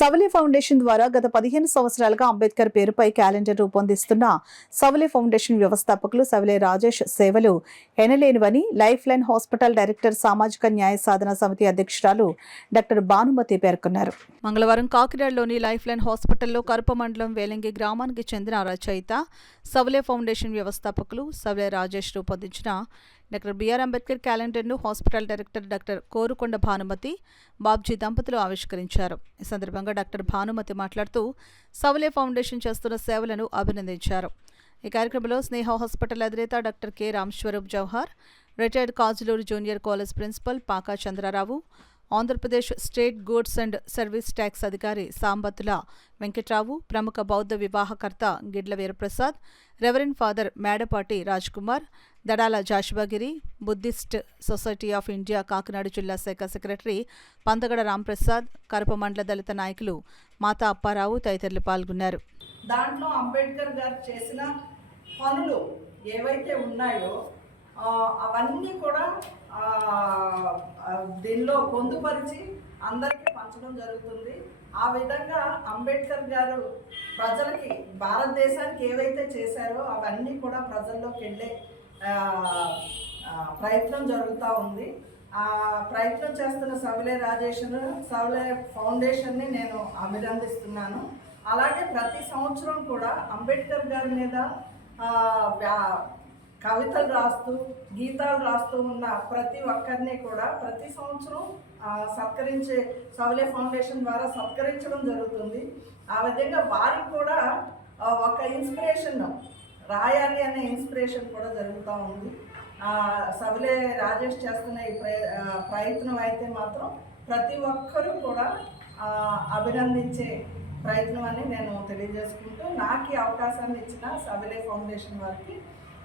సవలే foundation ద్వారా గత 15 సంవత్సరాలుగా అంబేద్కర్ పేరుపై క్యాలెండర్ రూపొందిస్తున్న సవలే ఫౌండేషన్ వ్యవస్థాపకులు సవలే రాజేష్ సేవలు ఎనలేనివని లైఫ్ లైన్ హాస్పిటల్ డైరెక్టర్ సామాజిక న్యాయ సాధన సమితి అధ్యక్షురాలు డాక్టర్ భానుమతి పేర్కొన్నారు. మంగళవారం కాకినాడలోని లైఫ్ లైన్ హాస్పిటల్లో కరప మండలం వేలంగి గ్రామానికి చెందిన రచయిత సవలే ఫౌండేషన్ వ్యవస్థాపకులు సవలే రాజేష్ రూపొందించిన డాక్టర్ బిఆర్ అంబేద్కర్ క్యాలెండర్ను hospital director doctor Korukonda Bhanumathi Babji దంపతులు ఆవిష్కరించారు. ఈ సందర్భంగా డాక్టర్ భానుమతి మాట్లాడుతూ సవలే ఫౌండేషన్ చేస్తున్న సేవలను అభినందించారు. ఈ కార్యక్రమంలో స్నేహ హాస్పిటల్ అధినేత doctor K Ramaswaroop Jawahar, retired Kajuluru junior college principal Paka Chandrarao, Andhra Pradesh state goods and service tax అధికారి సాంబత్తుల వెంకట్రావు, ప్రముఖ బౌద్ధ వివాహకర్త Gidla Veeraprasad, reverend father Medapati Rajkumar, Dadala Joshuagiri, Buddhist society of India Kakinada జిల్లా శాఖ సెక్రటరీ పంతగడ రాంప్రసాద్, కరప మండల దళిత నాయకులు మాతా అప్పారావు తదితరులు పాల్గొన్నారు. దాంట్లో అంబేద్కర్ గారు చేసిన పనులు ఏవైతే ఉన్నాయో అవన్నీ కూడా దీనిలో పొందుపరిచి అందరికీ పంచడం జరుగుతుంది. ఆ విధంగా అంబేద్కర్ గారు ప్రజలకి, భారతదేశానికి ఏవైతే చేశారో అవన్నీ కూడా ప్రజల్లోకి వెళ్ళే ప్రయత్నం జరుగుతూ ఉంది. ఆ ప్రయత్నం చేస్తున్న సవలే సవలే ఫౌండేషన్ని నేను అభినందిస్తున్నాను. అలాగే ప్రతి సంవత్సరం కూడా అంబేద్కర్ గారి మీద కవితలు రాస్తూ, గీతాలు రాస్తూ ఉన్న ప్రతి ఒక్కరిని కూడా ప్రతి సంవత్సరం సత్కరించే సవలే ఫౌండేషన్ ద్వారా సత్కరించడం జరుగుతుంది. ఆ విధంగా వారికి కూడా ఒక ఇన్స్పిరేషన్ రాయాలి అనే ఇన్స్పిరేషన్ కూడా జరుగుతూ ఉంది. సవలే రాజేష్ చేస్తున్న ఈ ప్రయత్నం అయితే మాత్రం ప్రతి ఒక్కరూ కూడా అభినందించే ప్రయత్నం అని నేను తెలియజేసుకుంటూ, నాకు ఈ అవకాశాన్ని ఇచ్చిన సవలే ఫౌండేషన్ వారికి